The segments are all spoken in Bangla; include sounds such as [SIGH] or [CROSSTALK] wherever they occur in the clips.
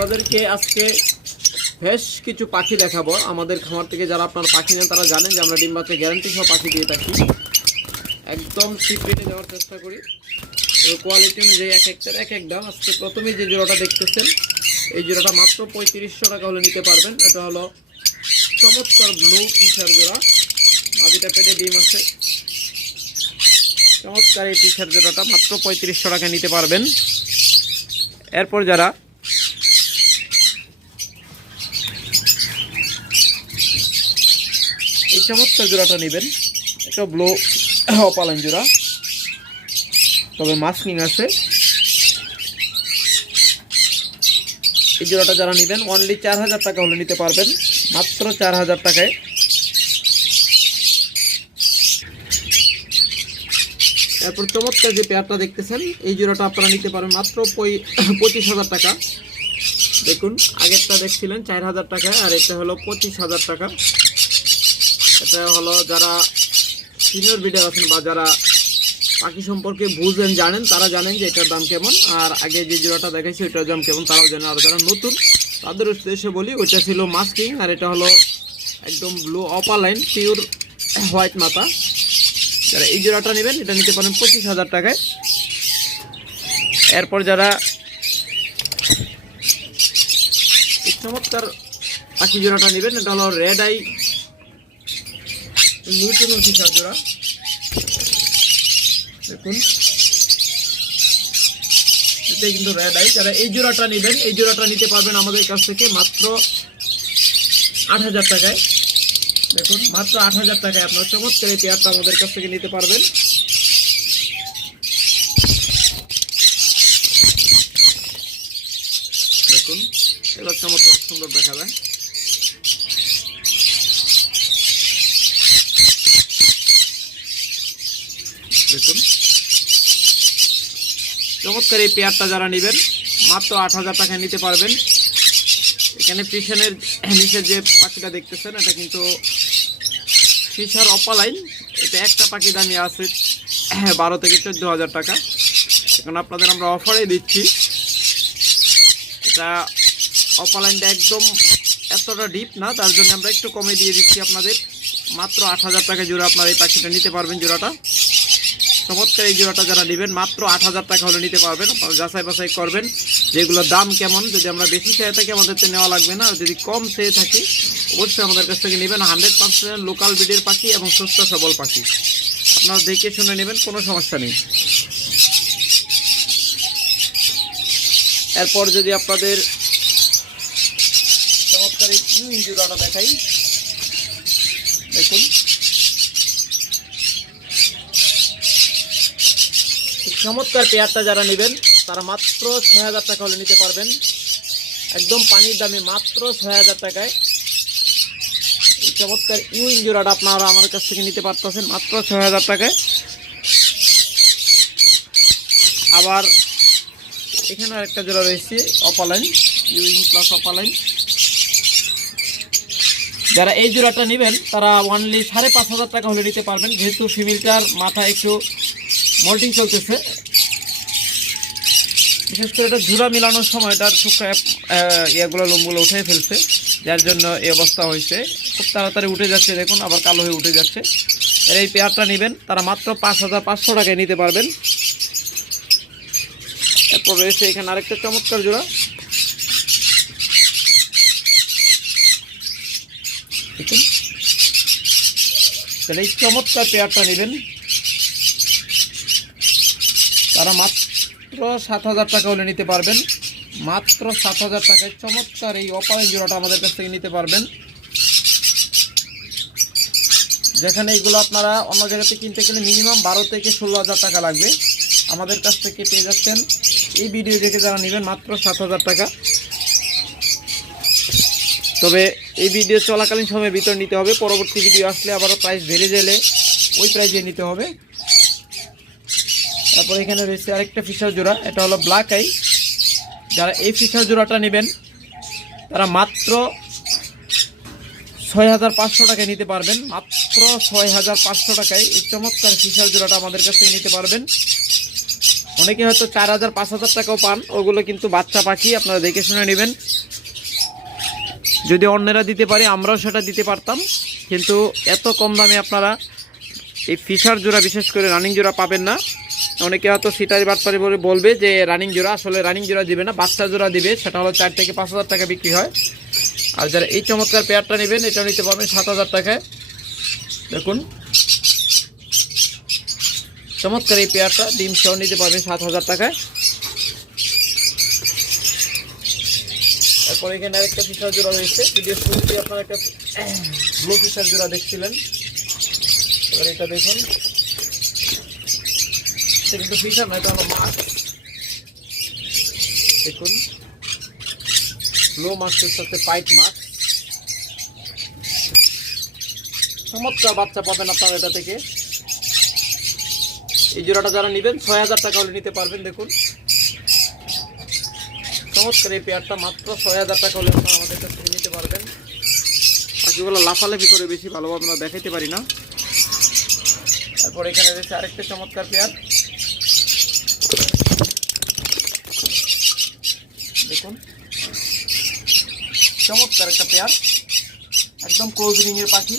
আপনাদেরকে আজকে বেশ কিছু পাখি দেখাবো। আমাদের খামার থেকে যারা আপনারা পাখি নেন, তারা জানেন যে আমরা ডিম বাচ্চা গ্যারান্টি সহ পাখি দিয়ে থাকি। একদম চিপ রেটে দেওয়ার চেষ্টা করি। তো কোয়ালিটি অনুযায়ী এক একটার এক এক দাম। আজকে প্রথমেই যে জোড়াটা দেখতেছেন, এই জোড়াটা মাত্র পঁয়ত্রিশশো টাকা হলে নিতে পারবেন। এটা হলো চমৎকার ব্লু ফিশার জোড়া। মাদিটা পেটে ডিম আছে। চমৎকার এই ফিশার জোড়াটা মাত্র পঁয়ত্রিশশো টাকা নিতে পারবেন। এরপর যারা চমৎকার জোড়াটা নেবেন। একটা ব্লো অপালান জোড়া। তবে মাস্কিং আছে। এই জোড়াটা যারা নেবেন অনলি চার হাজার টাকা হলে নিতে পারবেন। মাত্র চার হাজার টাকায়। এরপর চমৎকার যে পেয়ারটা দেখতেছেন, এই জোড়াটা আপনারা নিতে পারেন মাত্র পঁচিশ হাজার টাকা। দেখুন, আগেরটা দেখছিলেন চার হাজার টাকা আর এটা হলো পঁচিশ হাজার টাকা। এটা হলো যারা সিনিয়র বিডার আছেন বা যারা পাখি সম্পর্কে বুঝেন, জানেন, তারা জানেন যে এটার দাম কেমন। আর আগে যে জোড়াটা দেখাইছি ওইটার দাম কেমন, তারাও জানেন আর যারা নতুন, তাদের উদ্দেশ্যে বলি, ওইটা ছিল মাস্কিং আর এটা হলো একদম ব্লু অপালাইন পিওর হোয়াইট মাথা। যারা এই জোড়াটা নেবেন, এটা নিতে পারেন পঁচিশ হাজার টাকায়। এরপর যারা চমৎকার পাখি জোড়াটা নেবেন, এটা হলো রেড আই নতুন অধিকার জোড়া। দেখুন। এটাই কিন্তু রেড আই যারা এই জোড়াটা নেবেন, এই জোড়াটা নিতে পারবেন আমাদের কাছ থেকে মাত্র আট হাজার টাকায়। দেখুন, মাত্র আট হাজার টাকায় আপনার চমৎকার এই পেয়ারটা আমাদের কাছ থেকে নিতে পারবেন দেখুন এবার চমৎকার সুন্দর দেখা যায় দেখুন চমৎকার এই পেয়ারটা যারা নেবেন, মাত্র আট হাজার টাকায় নিতে পারবেন। এখানে পিছনের নিচের যে পাখিটা দেখতেছেন, এটা কিন্তু ফিশার অপালাইন। এটা একটা পাখি দামি আছে বারো থেকে চোদ্দ হাজার টাকা। এখন আপনাদের আমরা অফারে দিচ্ছি। এটা অপালাইনটা একদম এতটা ডিপ না, তার জন্য আমরা একটু কমে দিয়ে দিচ্ছি আপনাদের। মাত্র আট হাজার টাকা জোড়া আপনারা এই পাখিটা নিতে পারবেন জোড়াটা। চমৎকার এই জোড়াটা যারা নেবেন, মাত্র আট হাজার টাকা হলে নিতে পারবেন। যাচাই বাছাই করবেন যেগুলোর দাম কেমন। যদি আমরা বেশি চেয়ে থাকি আমাদের তো নেওয়া লাগবে না। যদি কম চেয়ে থাকি, অবশ্যই আমাদের কাছ থেকে নেবেন হান্ড্রেড পার্সেন্ট লোকাল ব্রিডের পাখি এবং সুস্থ সবল পাখি। আপনারা দেখে শুনে নেবেন, কোনো সমস্যা নেই। এরপর যদি আপনাদের চমৎকার এই জোড়াটা দেখাই, দেখুন এই চমৎকার পেয়ারটা যারা নেবেন, তারা মাত্র ছয় হাজার টাকা হলে নিতে পারবেন। একদম পানির দামে মাত্র ছয় হাজার টাকায়। চমৎকার ইউইং জোড়াটা আপনারা আমার কাছ থেকে নিতে পারতেছেন মাত্র ছয় হাজার টাকায়। আবার এখানে আরেকটা জোড়া রয়েছে, অপালাইন ইউইং প্লাস অপালাইন। যারা এই জোড়াটা নেবেন, তারা ওয়ানলি সাড়ে পাঁচ হাজার টাকা হলে নিতে পারবেন, যেহেতু ফিমেলটার মাথা একটু মল্টিং চলতেছে। বিশেষ করে এটা জোড়া মেলানোর সময় এটার শুকা ইয়েগুলো লোমগুলো উঠে ফেলছে। যার জন্য এই অবস্থা হয়েছে। খুব তাড়াতাড়ি উঠে যাচ্ছে, দেখুন, আবার কালো হয়ে উঠে যাচ্ছে। এর এই পেয়ারটা নেবেন, তারা মাত্র পাঁচ হাজার পাঁচশো টাকায় নিতে পারবেন। এরপর রয়েছে এখানে আরেকটা চমৎকার জোড়া। তাহলে এই চমৎকার পেয়ারটা নেবেন। তারা মাত্র সাত হাজার টাকা হলে নিতে পারবেন। মাত্র সাত হাজার টাকায় চমৎকার এই অপারেন জোড়াটা আমাদের কাছ থেকে নিতে পারবেন। যেখানে এইগুলো আপনারা অন্য জায়গাতে কিনতে গেলে মিনিমাম বারো থেকে ষোলো হাজার টাকা লাগবে। আমাদের কাছ থেকে পেয়ে যাচ্ছেন। এই ভিডিও দেখে যারা নেবেন মাত্র সাত হাজার টাকা। তবে এই ভিডিও চলাকালীন সময়ের ভিতর নিতে হবে। পরবর্তী ভিডিও আসলে আবারও প্রাইস বেড়ে গেলে ওই প্রাইসে নিতে হবে। তারপর এখানে রয়েছে আরেকটা ফিশার জোড়া, এটা হলো ব্ল্যাক আই যারা এই ফিশার জোড়াটা নেবেন, তারা মাত্র ছয় হাজার পাঁচশো টাকায় নিতে পারবেন। মাত্র ছয় হাজার পাঁচশো টাকায় এই চমৎকার ফিশার জোড়াটা আমাদের কাছ থেকে নিতে পারবেন। অনেকে হয়তো চার হাজার, পাঁচ হাজার টাকাও পান, ওগুলো কিন্তু বাচ্চা পাখি, আপনারা দেখে শুনে নেবেন। যদি অন্যেরা দিতে পারে, আমরাও সেটা দিতে পারতাম। কিন্তু এত কম দামে আপনারা এই ফিশার জোড়া, বিশেষ করে রানিং জোড়া পাবেন না। অনেকে হয়তো সিটারি বাটপারি বলে বলবে যে রানিং জোড়া, আসলে রানিং জোড়া দিবে না, বাচ্চা জোড়া দিবে, সেটা হলো চার থেকে পাঁচ হাজার টাকা বিক্রি হয়। আর যারা এই চমৎকার পেয়ারটা নেবেন, এটা নিতে পারবেন সাত হাজার টাকায়। দেখুন। চমৎকার এই পেয়ারটা ডিম সহ নিতে পারবেন সাত হাজার টাকায়। তারপর এখানে আরেকটা ফিশার জোড়া রয়েছে। ভিডিও শুরুতে আপনারা একটা, [CLEARS THROAT] ব্লু ফিশার জোড়া দেখছিলেন। এবার এটা দেখুন। এটা কিন্তু ফিশার না এটা হলো মাছ। দেখুন। ব্লু মাছের সাথে পাইট মাছ। চমৎকার বাচ্চা পাবেন আপনারা এটা থেকে। এই জোড়াটা যারা নেবেন, ছয় হাজার টাকা হলে নিতে পারবেন, দেখুন। চমৎকার এই পেয়ারটা মাত্র ছয় হাজার টাকা হলে আপনারা আমাদের কাছ থেকে নিতে পারবেন। বাকিগুলো লাফালাফি করে বেশি ভালোভাবে আমরা দেখাইতে পারি না। তারপর এখানে রয়েছে আরেকটা চমৎকার পেয়ার। দেখুন চমৎকার একটা পেয়ার। একদম ক্লোজ রিং এর পাখি।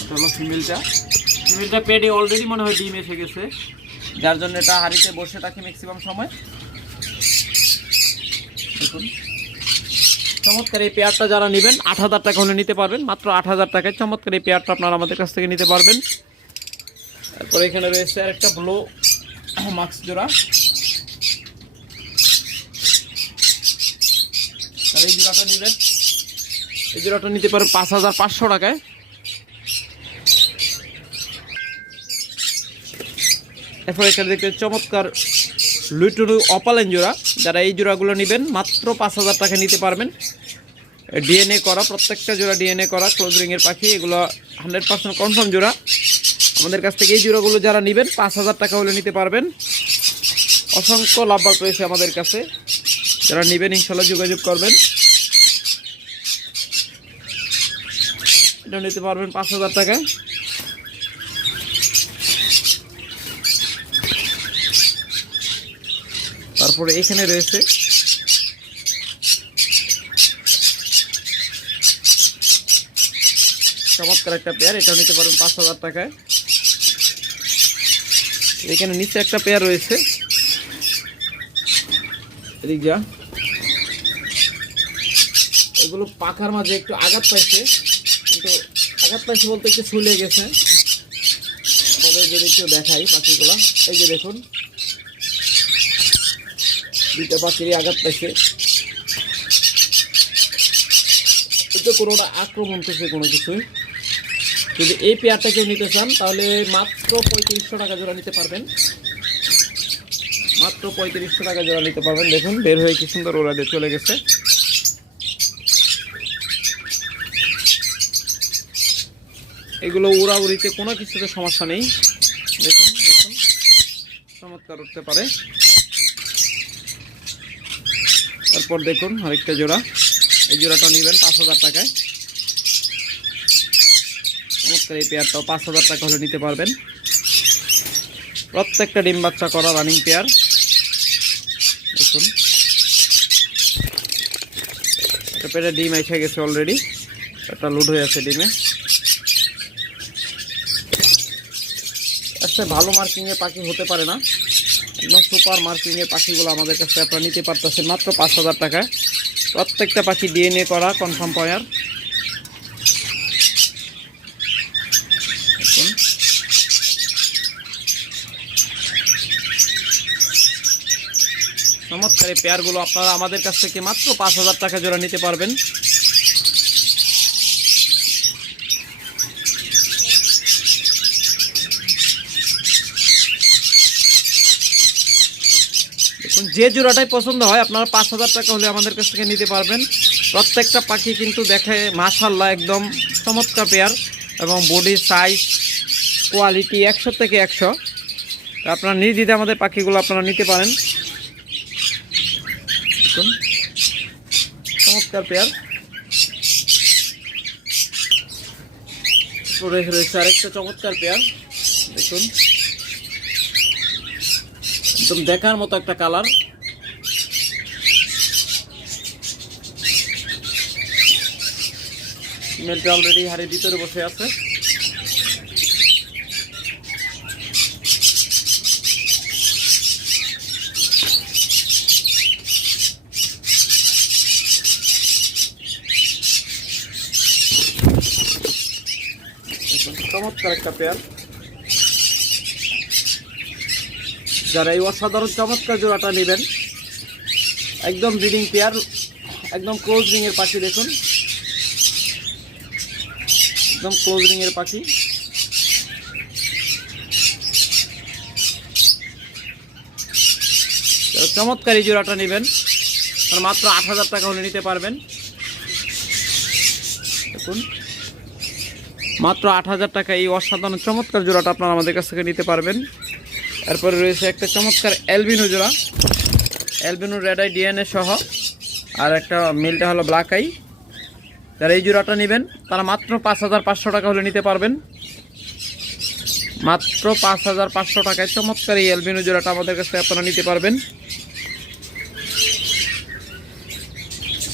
এটা হলো ফিমেলটা ফিমেলটা পেডে অলরেডি মনে হয় ডিম এসে গেছে। যার জন্য এটা হাড়িতে বসে থাকে ম্যাক্সিমাম সময়। দেখুন। চমৎকার এই পেয়ারটা যারা নেবেন, আট হাজার টাকা হলে নিতে পারবেন, মাত্র আট হাজার টাকায় চমৎকার এই পেয়ারটা আপনারা আমাদের কাছ থেকে নিতে পারবেন। তারপরে এখানে রয়েছে আরেকটা ব্লো মাস্ক জোড়া। আর এই জোড়াটা নেবেন। এই জোড়াটা নিতে পারেন পাঁচ হাজার পাঁচশো টাকায়। এরপর এখানে দেখতে চমৎকার লুইটুরু অপালেন জোড়া। যারা এই জোড়াগুলো নেবেন, মাত্র পাঁচ হাজার টাকা নিতে পারবেন। ডিএনএ করা, প্রত্যেকটা জোড়া ডিএনএ করা ক্লোজ রিংয়ের পাখি, এগুলো হান্ড্রেড পার্সেন্ট কনফার্ম জোড়া। আমাদের কাছ থেকে এই জোড়াগুলো যারা নেবেন, পাঁচ হাজার টাকা হলে নিতে পারবেন। অসংখ্য লাভবাদ রয়েছে আমাদের কাছে। যারা নেবেন, ইনশাল্লাহ যোগাযোগ করবেন। এটা নিতে পারবেন পাঁচ হাজার টাকায়। তারপরে এখানে রয়েছে চমৎকার একটা পেয়ার এটা নিতে পারবেন পাঁচ হাজার টাকায়। এখানে নিচে একটা পেয়ার রয়েছে। যা। এগুলো পাখার মাঝে একটু আঘাত পাইছে, কিন্তু আঘাত পাইছে বলতে একটু ছুলে গেছে। আমাদের যদি একটু দেখাই পাখিগুলো, এই যে দেখুন। দুইটা পাখিরই আঘাত পাইছে। তো কোনোটা আক্রমণ করছে কোনো কিছু যদি এই পেয়ারটা কেউ নিতে চান, তাহলে মাত্র পঁয়ত্রিশশো টাকা জোড়া নিতে পারবেন। মাত্র পঁয়ত্রিশশো টাকা জোড়া নিতে পারবেন। দেখুন, বের হয়ে কি সুন্দর ওরা দিয়ে চলে গেছে। এগুলো উড়াউড়িতে কোনো কিছুতে সমস্যা নেই। দেখুন দেখুন। চমৎকার উঠতে পারে। তারপর দেখুন, আরেকটা জোড়া। এই জোড়াটা নেবেন পাঁচ হাজার টাকায়। চমৎকার এই পেয়ারটাও পাঁচ হাজার টাকা হলে নিতে পারবেন। প্রত্যেকটা ডিম বাচ্চা করা রানিং পেয়ার দেখুন। একটা ডিম এসে গেছে অলরেডি একটা লুড হয়ে আছে ডিমে। একটা ভালো মার্কিংয়ে পাখি হতে পারে না। একদম সুপার মার্কিংয়ে পাখিগুলো আমাদের কাছে আপনারা নিতে পারতেছেন মাত্র পাঁচ হাজার টাকায়। প্রত্যেকটা পাখি ডিএনএ করা কনফার্ম পয়ার দেখুন চমৎকার এই পেয়ারগুলো আপনারা আমাদের কাছ থেকে মাত্র পাঁচ হাজার টাকা জোড়া নিতে পারবেন। দেখুন, যে জোড়াটাই পছন্দ হয়, আপনারা পাঁচ হাজার টাকা হলে আমাদের কাছ থেকে নিতে পারবেন। প্রত্যেকটা পাখি কিন্তু দেখে মাশাল্লাহ একদম চমৎকার পেয়ার এবং বডি সাইজ কোয়ালিটি একশো থেকে একশো। আপনারা নির্দিতে আমাদের পাখিগুলো আপনারা নিতে পারেন। দেখুন। চমৎকার পেয়ার। রয়েছে আরেকটা চমৎকার পেয়ার। দেখুন। একদম দেখার মতো একটা কালার। মেলটা অলরেডি হাড়ির ভিতরে বসে আছে। চমৎকার একটা পেয়ার। যারা এই অসাধারণ চমৎকার জোড়াটা নেবেন, একদম ব্রিডিং পেয়ার, একদম ক্লোজ রিং এর পাখি দেখুন। একদম ক্লোজ রিং এর পাখি। চমৎকার এই জোড়াটা নেবেন, তারা মাত্র আট হাজার টাকা হলে নিতে পারবেন। দেখুন। মাত্র আট হাজার টাকা এই অসাধারণ চমৎকার জোড়াটা আপনারা আমাদের কাছ থেকে নিতে পারবেন। এরপরে রয়েছে একটা চমৎকার অ্যালবিনো জোড়া। অ্যালবিনো রেড আই ডিএনএ সহ। আর একটা মিলটা হলো ব্ল্যাক আই। যারা এই জোড়াটা নেবেন, তারা মাত্র পাঁচ হাজার পাঁচশো টাকা হলে নিতে পারবেন। মাত্র পাঁচ হাজার পাঁচশো টাকায় চমৎকার এই অ্যালবিনো জোড়াটা আমাদের কাছে আপনারা নিতে পারবেন।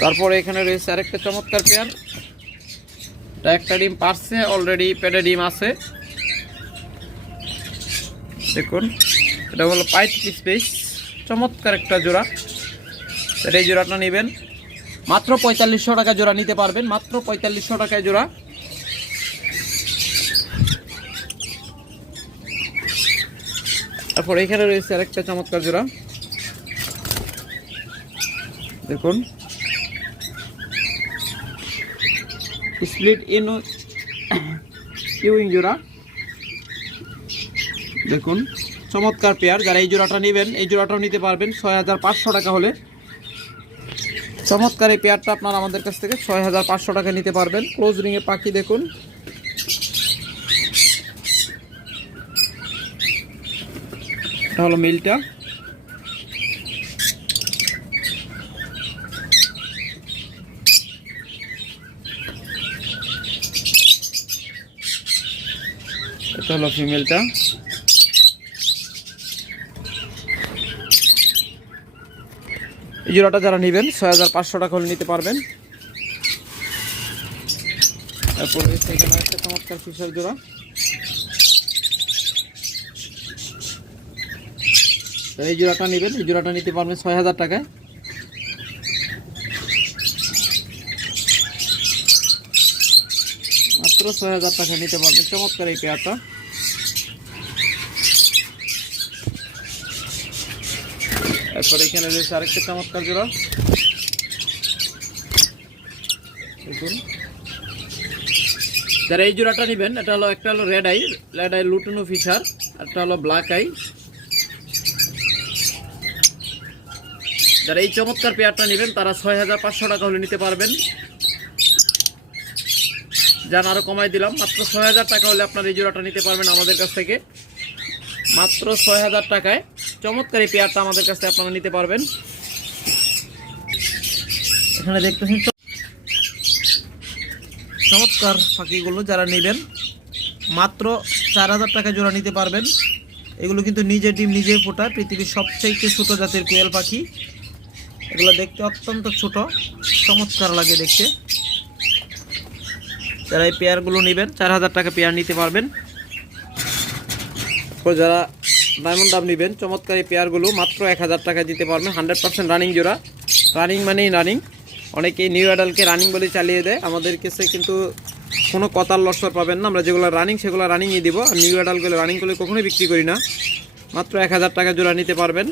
তারপরে এখানে রয়েছে আরেকটা চমৎকার পেয়ার এটা একটা ডিম পারছে অলরেডি পেটে ডিম আছে। দেখুন, এটা হলো পাইট স্পেস চমৎকার একটা জোড়া। এটা এই জোড়াটা নেবেন। মাত্র পঁয়তাল্লিশশো টাকা জোড়া নিতে পারবেন, মাত্র পঁয়তাল্লিশশো টাকায় জোড়া। তারপর এখানে রয়েছে আরেকটা চমৎকার জোড়া। দেখুন স্প্লিট ইনো কিউইং জোড়া। দেখুন, চমৎকার পেয়ার যারা এই জোড়াটা নেবেন, এই জোড়াটাও নিতে পারবেন, ছয় হাজার পাঁচশো টাকা হলে। চমৎকার এই পেয়ারটা আপনারা আমাদের কাছ থেকে ছয় হাজার পাঁচশো টাকা নিতে পারবেন। ক্লোজ রিংয়ে পাখি দেখুন। এটা হলো মিলটা। এটা হলো ফিমেলটা। এই জোড়াটা যারা নেবেন, ছয় হাজার পাঁচশো টাকা হলে নিতে পারবেন। তারপর একটা চমৎকার ফিশার জোড়া। এই জোড়াটা নেবেন, এই জোড়াটা নিতে পারবেন ছয় হাজার টাকায়। মাত্র ছয় হাজার টাকা নিতে পারবেন চমৎকার এই পেয়ারটা। তারপর এখানে রয়েছে আরেকটা চমৎকার জোড়া। দেখুন। যারা এই জোড়াটা নেবেন, এটা হলো একটা হলো red eye red eye lutino fisher একটা হলো ব্ল্যাক আই যারা এই চমৎকার পেয়ারটা নেবেন, তারা ছয় হাজার পাঁচশো টাকা হলে নিতে পারবেন। যান, আরও কমাই দিলাম। মাত্র ছয় হাজার টাকা হলে আপনার এই জোড়াটা নিতে পারবেন আমাদের কাছ থেকে। মাত্র ছয় হাজার টাকায়। চমৎকারী পেয়ারটা আমাদের কাছ থেকে আপনারা নিতে পারবেন। এখানে দেখতেছেন চমৎকার পাখিগুলো যারা নেবেন, মাত্র চার হাজার টাকা জোড়া নিতে পারবেন। এগুলো কিন্তু নিজে ডিম, নিজে ফোটা। পৃথিবীর সবচেয়ে ছোট জাতের কোয়েল পাখি। এগুলো দেখতে অত্যন্ত ছোট। চমৎকার লাগে দেখতে। যারা এই পেয়ারগুলো নেবেন, চার হাজার টাকা পেয়ার নিতে পারবেন। যারা ডায়মন্ড ডাব নেবেন, চমৎকার এই পেয়ারগুলো মাত্র এক হাজার টাকা দিতে পারবেন হান্ড্রেড পার্সেন্ট রানিং জোড়া। রানিং মানেই রানিং অনেকেই নিউ অ্যাডালকে রানিং বলে চালিয়ে দেয়। আমাদের কাছে কিন্তু কোনো কথার লসর পাবেন না। আমরা যেগুলো রানিং সেগুলো রানিংই দিব। আর নিউ অ্যাডালগুলো রানিং করলে কখনোই বিক্রি করি না। মাত্র এক হাজার টাকা জোড়া নিতে পারবেন।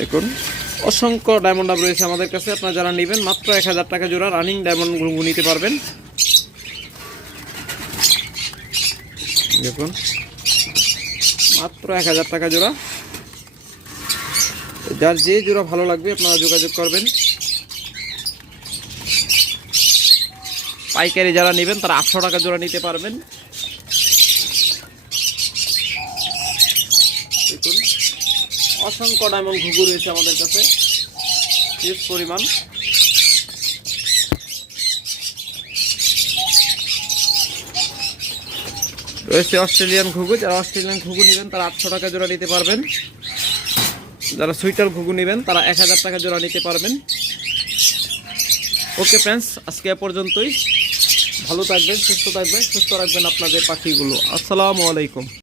দেখুন। অসংখ্য ডায়মন্ড ডাব রয়েছে আমাদের কাছে। আপনারা যারা নেবেন, মাত্র এক হাজার টাকা জোড়া রানিং ডায়মন্ড ডায়মন্ডগুলো নিতে পারবেন। দেখুন, মাত্র এক হাজার টাকা জোড়া। যার যে জোড়া ভালো লাগবে, আপনারা যোগাযোগ করবেন। পাইকারি যারা নেবেন, তারা আটশো টাকা জোড়া নিতে পারবেন। দেখুন অসংখ্য ডায়মন্ড ঘুঘু রয়েছে আমাদের কাছে। হিউজ পরিমাণ। রয়েছে অস্ট্রেলিয়ান ঘুঘু। যারা অস্ট্রেলিয়ান ঘুঘু নেবেন, তারা আটশো টাকা জোড়া নিতে পারবেন। যারা সুইটার ঘুঘু নেবেন, তারা এক হাজার টাকা জোড়া নিতে পারবেন। ওকে ফ্রেন্ডস, আজকে এ পর্যন্তই। ভালো থাকবেন, সুস্থ থাকবেন, সুস্থ রাখবেন আপনাদের পাখিগুলো। আসসালামু আলাইকুম।